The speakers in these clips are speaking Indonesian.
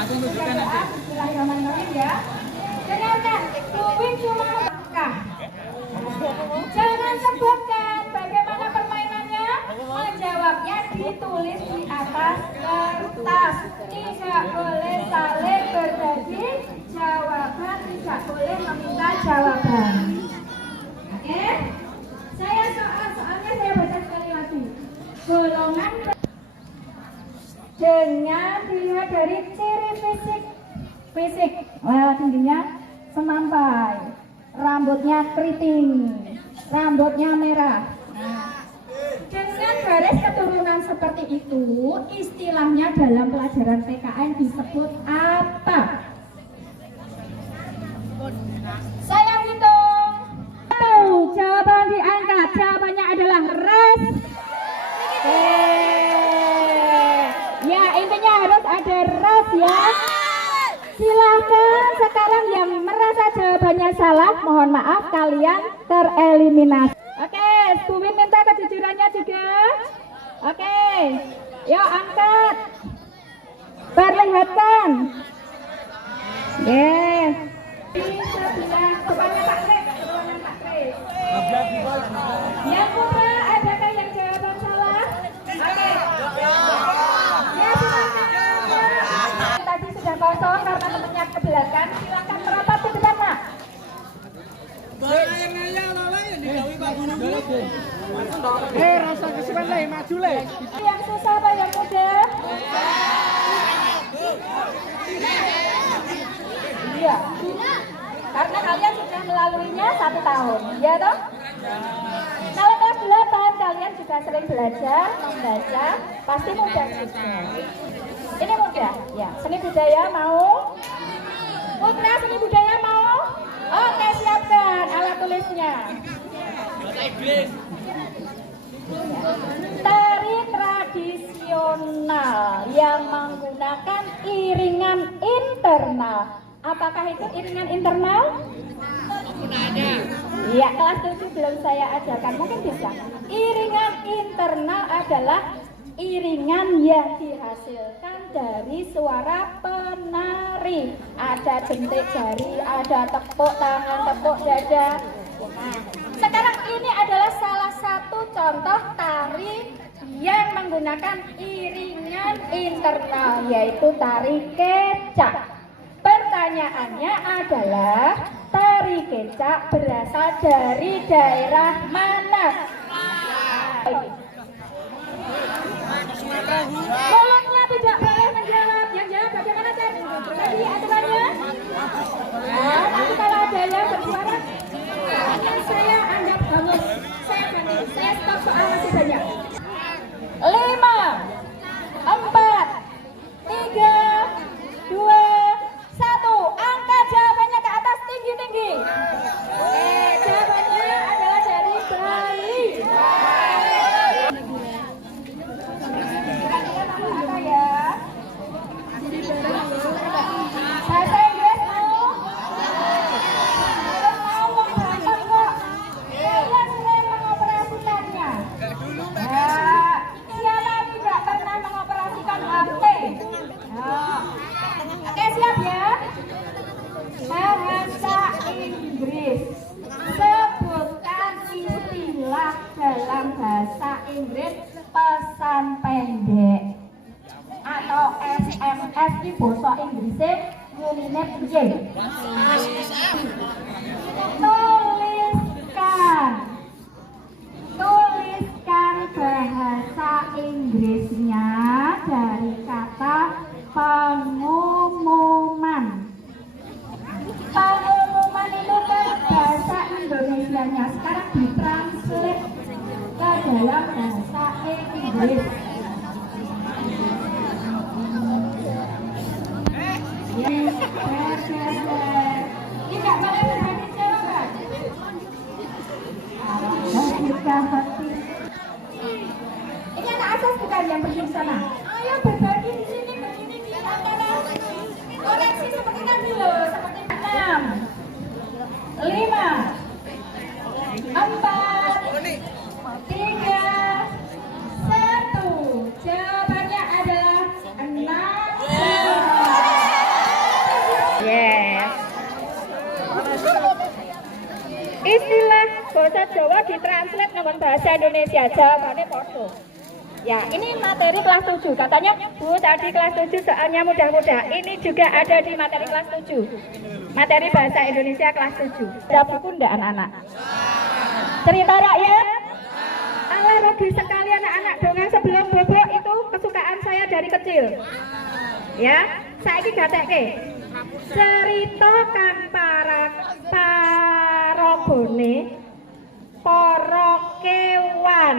Bismillahirrahmanirrahim ya. Dengarkan, Tuwin cuma melangkah. Jangan sebutkan bagaimana permainannya. Menjawabnya ditulis di atas kertas. Tidak boleh saling berbagi jawaban, tidak boleh meminta jawaban. Oke? Soalnya saya baca sekali lagi. Golongan dengan dilihat dari ciri fisik, tingginya semampai, rambutnya keriting, rambutnya merah. Dengan garis keturunan seperti itu, istilahnya dalam pelajaran PKN disebut apa? Saya hitung. Jawaban diangkat. Jawabannya adalah ras. Ya, intinya harus ada ras ya. Silakan sekarang yang merasa jawabannya salah, mohon maaf kalian tereliminasi. Oke, Tuwin minta kejujurannya juga. Oke, yuk angkat. Perlihatkan. Yes. Sebelah depannya Pak Kris. Yang putra, adakah yang jawaban salah? Oke. Ya, silakan. Tadi sudah kosong karena temannya ke belakang. Silakan merapat ke depan, Pak. Rasa kesuwen le, maju le. Yang susah apa yang mudah? Iya. Karena kalian sudah melaluinya 1 tahun, ya toh? Kalau kelas 8 kalian juga sering belajar membaca, pasti mudah juga. Ini mudah, ya. Seni budaya mau? Putra seni budaya mau? Oke, siapkan alat tulisnya. Tari tradisional yang menggunakan iringan internal. Apakah itu iringan internal? Iya, kelas 7 belum saya ajarkan, mungkin bisa. Iringan internal adalah iringan yang dihasilkan dari suara penari. Ada jentik jari, ada tepuk tangan, tepuk dada. Nah, sekarang ini adalah salah satu contoh tari yang menggunakan iringan internal, yaitu tari kecak. Pertanyaannya adalah tari kecak berasal dari daerah mana? Mulutnya tidak boleh menjawab. Yang jawab bagaimana tadi aturannya? Nah, nanti kalau ada yang bersuara, saya anggap bangun. Saya ganti. Saya stop soal masih banyak. 5, 4, 3, 2, 1. Angkat jawabannya ke atas tinggi-tinggi. Jawabannya adalah dari Bali. Apa ya? Bahasa Inggris mau? Mau gampang kok. Kalian sering mengoperasikannya. Nah, siapa tidak pernah mengoperasikan HP? Nah. Oke, siap ya? Bahasa Inggris. Sebutkan istilah dalam bahasa Inggris pesan pendek atau SMS di bahasa Inggrisnya unine piye? Tuliskan bahasa Inggrisnya dari kata pengumuman. Pengumuman itu kan bahasa Indonesianya, sekarang ditranslate ke dalam bahasa Inggris. Tidak boleh berbagi jawaban. Ini anak asas bukan yang bahasa Jawa ditranslate dengan bahasa Indonesia, jawabannya podo. Ya, ini materi kelas 7. Katanya, Bu, tadi kelas 7 soalnya mudah-mudah. Ini juga ada di materi kelas 7. Materi bahasa Indonesia kelas 7. Ada buku enggak anak-anak? Cerita rakyat? Allah rugi sekali anak-anak, dongeng sebelum bobo itu kesukaan saya dari kecil. Ya, saiki gatekke. Cerita kang paragone para kewan.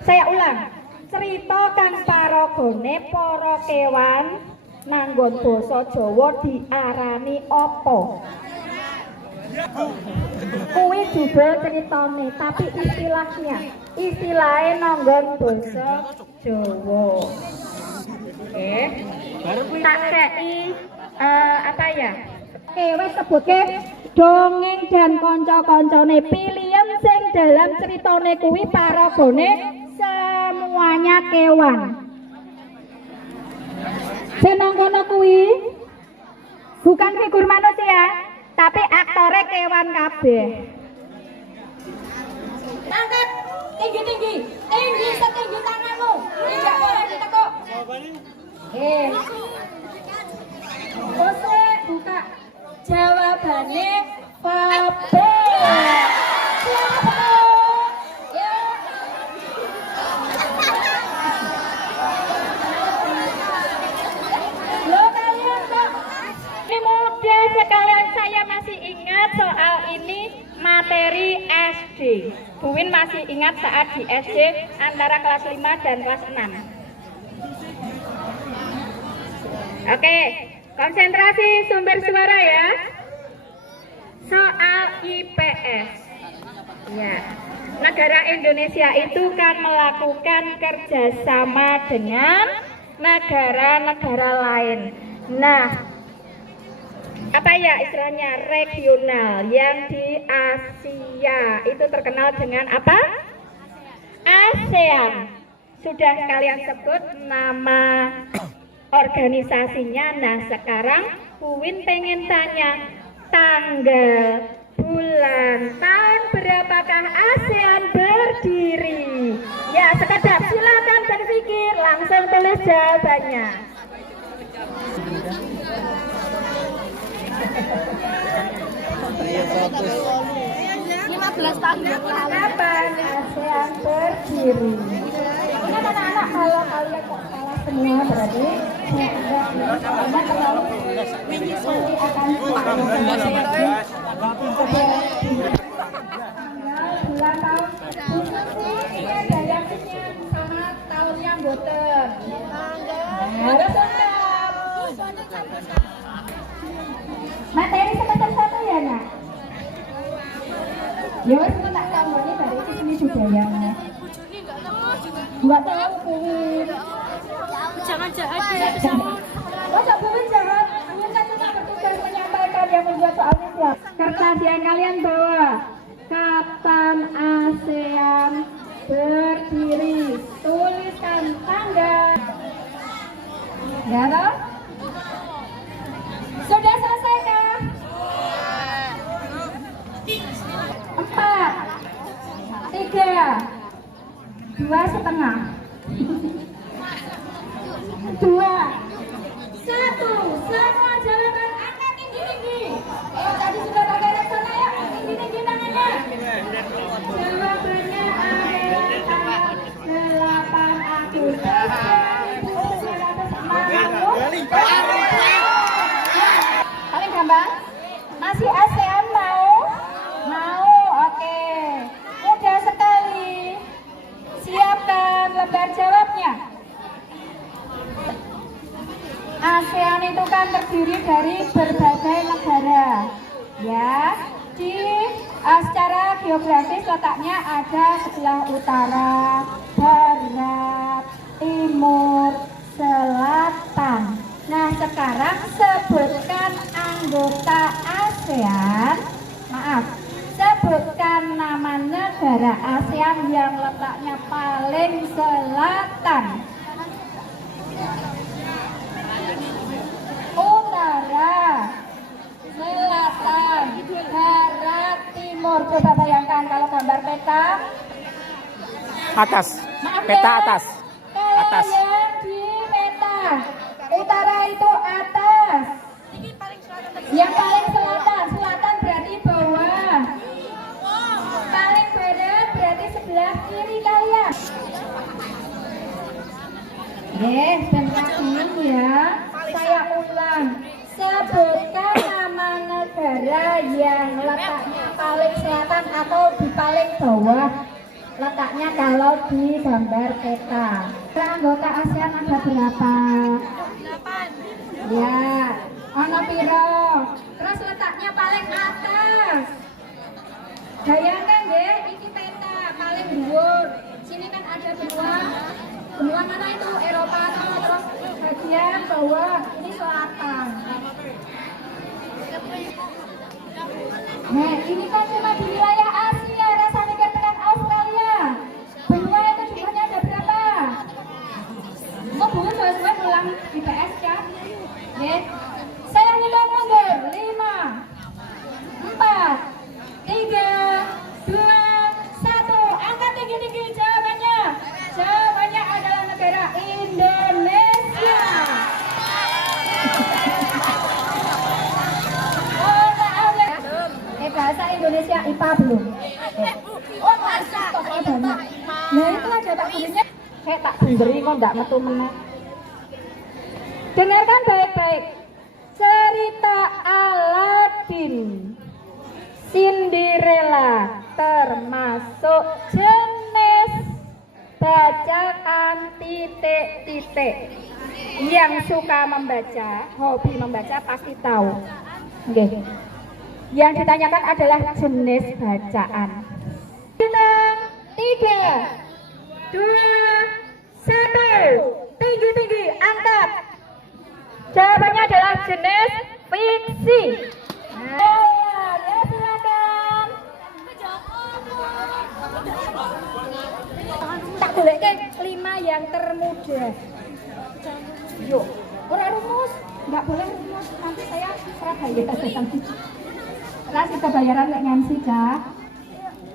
Saya ulang. Cerita kang paragone para kewan nanggon basa Jawa diarani apa? Kuwi judul ceritane, tapi istilahnya nanggon basa Jawa. Oke. Tak kei apa ya? Wes sebutke dongeng dan kanca-kancane. Piliem sing dalam ceritane kuwi paragone semuanya kewan. Senang kono kuwi bukan figur manusia, tapi aktornya kewan kabeh. Angkat tinggi-tinggi, tinggi setinggi tanganmu. Tidak boleh ditekuk. Ose buka. Jawabannya Pabe. Ya. Lo kalian kok ini muda sekalian, saya masih ingat soal ini materi SD. Buwin masih ingat saat di SD antara kelas 5 dan kelas 6. Oke, konsentrasi sumber suara ya. Soal IPS. Ya, negara Indonesia itu kan melakukan kerjasama dengan negara-negara lain. Nah, apa ya istilahnya regional yang di Asia itu terkenal dengan apa? ASEAN. Sudah kalian sebut nama organisasinya. Nah, sekarang Buwin pengen tanya tanggal, bulan, tahun berapakah ASEAN berdiri? Ya, sekedar silakan berpikir, langsung tulis jawabannya. 15 tahun kapan ASEAN berdiri? Ini anak-anak, kalau kalian kok salah semua berarti karena terlalu nanti akan bulan tahun ini ada yang sama tahunnya boten. Harus tetap materi semester 1 ya nak. Ya wes tak tambahnya dari sini budayanya. Enggak tahu Buwin. Jangan jahat ya. Masa Buwin jahat? Buwin kan cuma bertugas menyampaikan yang membuat soalnya siap. Kertas yang kalian bawa. Kapan ASEAN berdiri? Tuliskan tanggal. Ya toh? Sudah selesai kah? 4, 3, 2,5, 2, 1. Semua jawaban angkat tinggi-tinggi. Tadi sudah pakai reksana ya, tinggi-tinggi tangannya. Jawabannya adalah tanggal 8 Agustus 1940. Paling gampang. Masih ASEAN mau? Mau, oke. Mudah sekali. Siapkan lembar jawabnya. ASEAN itu kan terdiri dari berbagai negara. Ya, di secara geografis letaknya ada sebelah utara, barat, timur, selatan. Nah, sekarang sebutkan anggota ASEAN. Maaf, sebutkan nama negara ASEAN yang letaknya paling selatan. Utara, selatan, barat, timur. Coba bayangkan. Atas. Maaf Peta ya. atas. Kalau Atas. yang di peta utara itu atas. Yang paling selatan, selatan berarti bawah. Paling barat berarti sebelah kiri kalian. Dan lagi ya, saya ulang. Sebutkan nama negara yang letaknya paling selatan atau di paling bawah. Letaknya kalau di gambar peta. Anggota ASEAN ada berapa? 8. Ya, ono piro. Terus letaknya paling atas. Bayangkan deh, ini peta paling dhuwur. Sini kan ada benua. Benua mana itu? Eropa atau terus bagian bawah ini selatan. Nah, ini kan cuma di wilayah Asia, rasanya dengan Australia. Benua itu jumlahnya ada berapa? Kok bunga sesuai pulang IPS kan? Saya hitung mundur. 5, 4, 3, 2, 1. Angkat tinggi-tinggi jawabannya. Jawabannya adalah negara Indonesia. Oh, maaf ya. Bahasa Indonesia IPA belum? Oh, masih tokonya banyak. Nah, itu aja tak gurunya. Kayak tak beri kok enggak metu meneh. Dengarkan baik-baik. Cerita Aladin, Cinderella termasuk jenis bacaan titik-titik. Yang suka membaca, hobi membaca pasti tahu. Oke. Yang ditanyakan adalah jenis bacaan. 3, 2, 1. Tinggi-tinggi, angkat. Jawabannya adalah jenis fiksi. Ya silakan. Tak boleh ke 5 yang termuda. Yuk, orang rumus, nggak boleh rumus. Nanti saya Surabaya. Lah kita bayaran lek ngansi dah.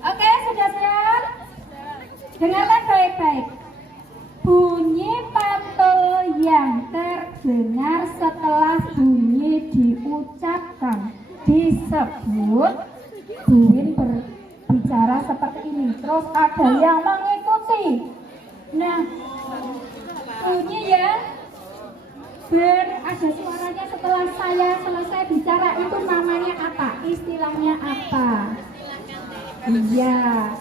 Oke, sudah siap? Dengarkan baik-baik. Bunyi pantul yang terdengar setelah bunyi diucapkan disebut bunyi berbicara seperti ini. Terus ada yang mengikuti. Nah, bunyi yang ada suaranya setelah saya selesai bicara itu namanya apa? Istilahnya apa? Iya.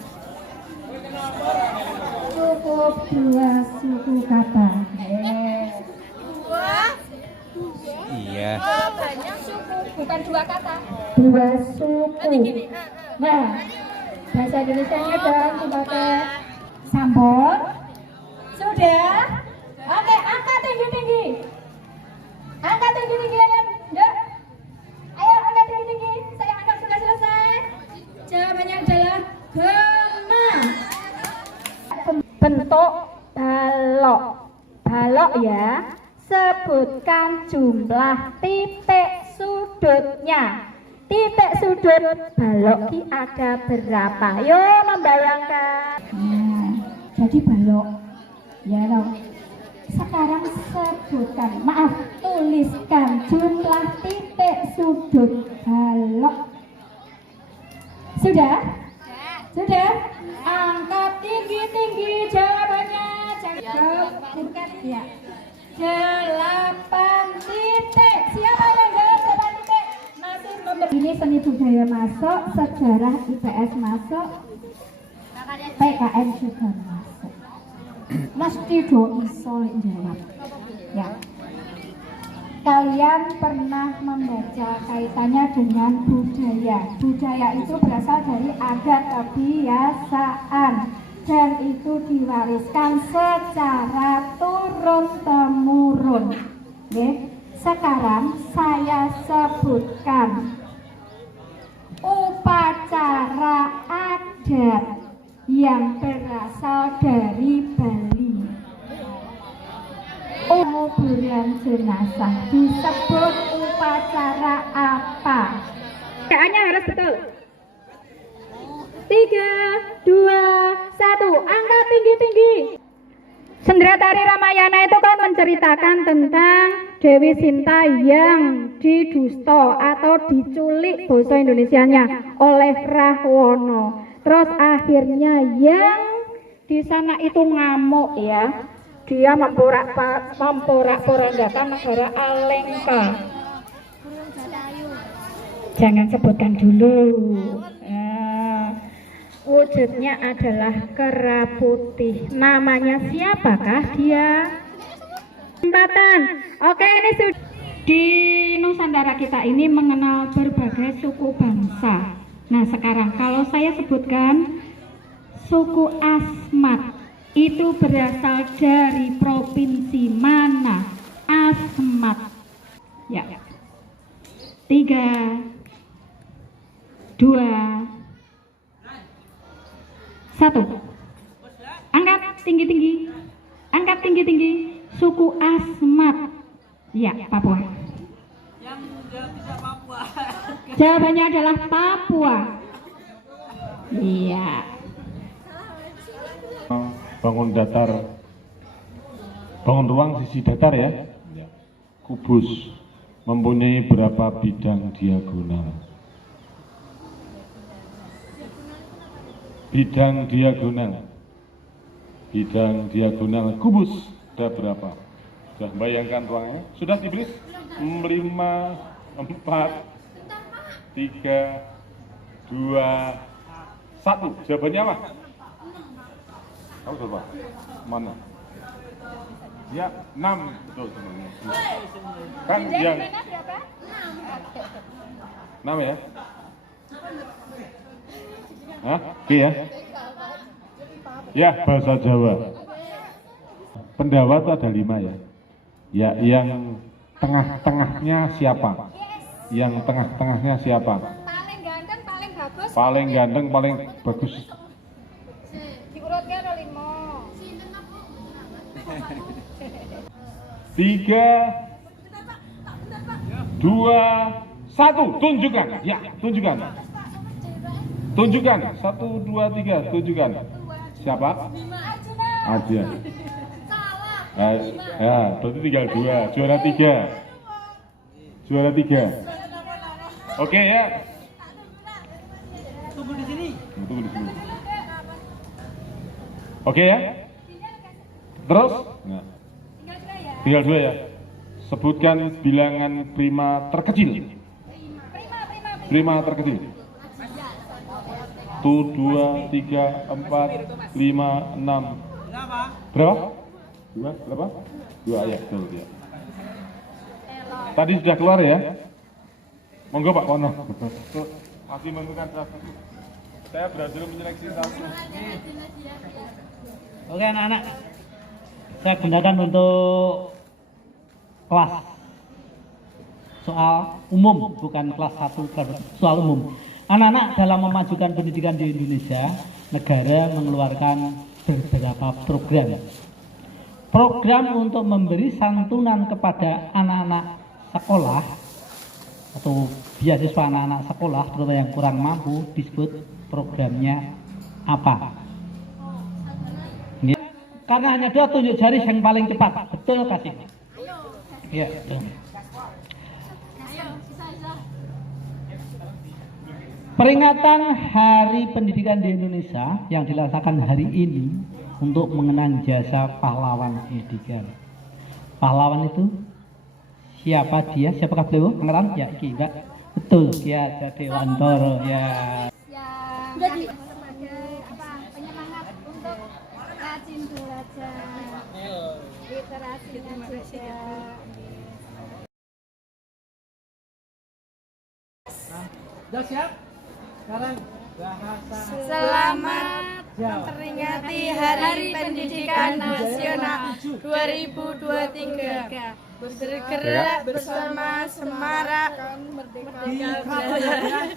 Cukup 2 suku kata. Iya. Banyak suku, bukan 2 kata. 2 suku. Nah, bahasa Indonesianya dong pakai sambut. Sudah? Oke, angkat tinggi-tinggi. Angkat tinggi-tinggi ya, Nduk. Ayo angkat tinggi-tinggi. Saya angkat sudah selesai. Jawabannya adalah gema. Bentuk balok. Balok ya. Sebutkan jumlah titik sudutnya. Titik sudut balok ini ada berapa? Yuk membayangkan. Nah, jadi balok. Ya loh. Sekarang sebutkan, maaf, tuliskan jumlah titik sudut balok. Sudah? Sudah? Angkat tinggi-tinggi jawabannya. Jangan bukan ya. 8 titik. Siapa yang jawab 8 titik? Masih ini seni budaya masuk, sejarah IPS masuk, PKN juga masuk. Mesti do iso jawab. Ya. Kalian pernah membaca kaitannya dengan budaya. Budaya itu berasal dari adat kebiasaan dan itu diwariskan secara turun-temurun. Oke. Sekarang saya sebutkan upacara adat yang berasal dari Bali. Penguburan jenazah disebut upacara apa? Bacaannya harus betul. 3, 2, 1. Angkat tinggi-tinggi. Sendera Tari Ramayana itu kan menceritakan tentang Dewi Sinta yang didusta atau diculik bahasa Indonesianya oleh Rahwana. Terus akhirnya yang di sana itu ngamuk ya. Dia memporak-porandakan negara Alengka. Jangan sebutkan dulu. Wujudnya adalah kera putih. Namanya siapakah dia? Kesempatan. Oke, ini sudah di Nusantara kita ini mengenal berbagai suku bangsa. Nah, sekarang kalau saya sebutkan suku Asmat itu berasal dari provinsi mana? Asmat. Ya. 3, 2, 1. Angkat tinggi-tinggi. Angkat tinggi-tinggi. Suku Asmat. Ya, Papua. Yang tidak Papua. Jawabannya adalah Papua. Iya. Bangun datar, bangun ruang sisi datar ya. Kubus mempunyai berapa bidang diagonal? Bidang diagonal kubus ada berapa? Sudah bayangkan ruangnya? Sudah dibeli? 5, 4, 3, 2, 1. Jawabannya apa? Kamu coba. Mana? Ya, 6. Betul sebenarnya. Kan yang 6 ya? Hah? Oke ya? Ya, bahasa Jawa. Pendawa itu ada 5 ya. Ya, yang tengah-tengahnya siapa? Yang tengah-tengahnya siapa? Paling ganteng, paling bagus. Paling ganteng, paling bagus. Diurutnya ada 5. 3, 2, 1. Tunjukkan. Ya, tunjukkan. Tunjukkan. 1, 2, 3. Tunjukkan. Siapa? Arjuna. Ya, berarti tinggal 2. Juara 3. Juara 3. Oke ya. Tunggu di sini. Oke ya. Terus? Nah. Tinggal 2 ya. Sebutkan bilangan prima terkecil. Prima terkecil. 1, 2, 3, 4, 5, 6. Berapa? 2, berapa? 2 ya, betul ya. Tadi sudah keluar ya? Monggo Pak Kono. Masih menentukan satu. Saya berhasil menyeleksi satu. Oke anak-anak, saya gunakan untuk kelas soal umum, bukan kelas 1, soal umum. Anak-anak, dalam memajukan pendidikan di Indonesia, negara mengeluarkan beberapa program untuk memberi santunan kepada anak-anak sekolah atau beasiswa anak-anak sekolah, terutama yang kurang mampu. Disebut programnya apa? Karena hanya 2 tunjuk jari yang paling cepat. Betul kasih? Iya, betul. Peringatan Hari Pendidikan di Indonesia yang dilaksanakan hari ini untuk mengenang jasa pahlawan pendidikan. Pahlawan itu siapa dia? Siapakah beliau? Pengenalan? Ya, Ki, Mbak. Betul, dia jadi Wantoro ya. Sebagai penyemangat untuk rajin belajar. Literasinya juga. Sudah siap? Sekarang bahasa. Selamat memperingati Hari Pendidikan Nasional 2023. Bergerak bersama semarak merdeka belajar.